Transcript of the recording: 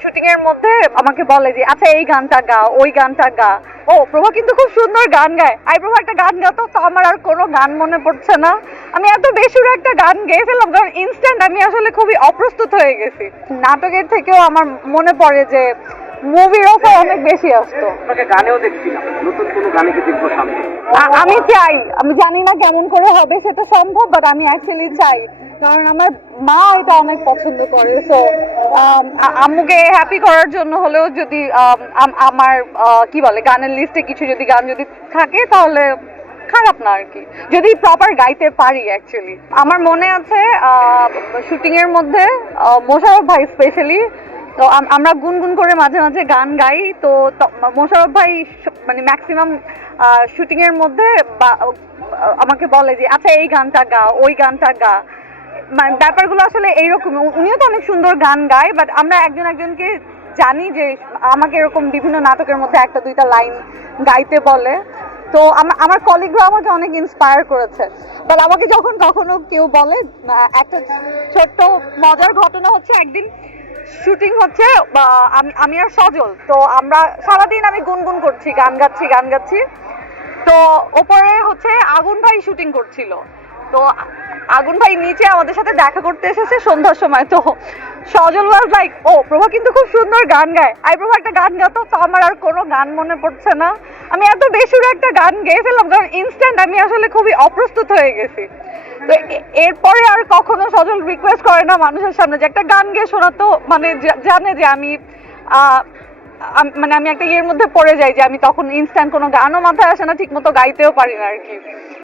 Shooting এর মধ্যে আমাকে বলে যে আচ্ছা এই গানটা গা, ওই গানটা গা। ও, প্রভা কিন্তু খুব সুন্দর গান গায়। আই প্রভা একটা গান গাতো তো আমার আর কোনো গান মনে পড়ছে না। আমি এত বেশুর একটা গান গেয়ে ফেললাম, কারণ ইনস্ট্যান্ট আমি আসলে খুবই অপ্রস্তুত হয়ে গেছি। নাটকের থেকেও আমার মনে পড়ে যে মুভির অফার অনেক বেশি আসতো। আপনাকে গানেও দেখছিলাম নতুন কোনো গানে কি দেখব সামনে? আমি চাই আমি জানি না কেমন করে হবে সেটা সম্ভব বাট আমি অ্যাকচুয়ালি চাই। কারণ আমার মা এটা অনেক পছন্দ করে সো আম্মুকে হ্যাপি করার জন্য হলেও যদি আম, আম- আমার কি বলে গানের লিস্টে কিছু যদি গান যদি থাকে তাহলে খারাপ না আর কি। যদি প্রপার গাইতে পারি অ্যাকচুয়ালি আমার মনে আছে শুটিং এর মধ্যে মোশারফ ভাই স্পেশালি তো আমরা গুনগুন করে মাঝে মাঝে গান গাই। তো মোশারফ ভাই মানে ম্যাক্সিমাম শুটিং এর মধ্যে আমাকে বলে যে আচ্ছা এই গানটা গা, ওই গানটা গা। ব্যাপারগুলো আসলে এইরকম। উনিও তো অনেক সুন্দর গান গায় বাট আমরা একজন একজনকে জানি যে, আমাকে এরকম বিভিন্ন নাটকের মধ্যে একটা দুইটা লাইন গাইতে বলে। তো আমার কলিগরা আমাকে অনেক ইন্সপায়ার করেছে। বাট আমাকে যখন কখনো কেউ বলে একটা ছোট্ট মজার ঘটনা হচ্ছে একদিন শুটিং হচ্ছে আমি আমি আর সজল। তো আমরা সারাদিন আমি গুনগুন করছি, গান গাচ্ছি গান গাচ্ছি। তো ওপরে হচ্ছে আগুন ভাই শুটিং করছিল। তো আগুন ভাই নিচে আমাদের সাথে দেখা করতে এসেছে সন্ধ্যার সময়। তো সজল ওয়াজ লাইক ও, প্রভা কিন্তু খুব সুন্দর গান গায়। আই, প্রভা, একটা গান গাতো তো। আমার আর কোনো গান মনে পড়ছে না। আমি এত বেসুরো একটা গান গেয়ে ফেললাম, কারণ ইনস্ট্যান্ট আমি আসলে খুবই অপ্রস্তুত হয়ে গেছি। তো এরপরে আর কখনো সজল রিকোয়েস্ট করে না মানুষের সামনে যে একটা গান গেয়ে শোনাতো মানে জানে যে আমি মানে আমি একটা ইয়ের মধ্যে পড়ে যাই যে আমি তখন ইনস্ট্যান্ট কোনো গানও মাথায় আসে না ঠিক মতো গাইতেও পারি না আর কি।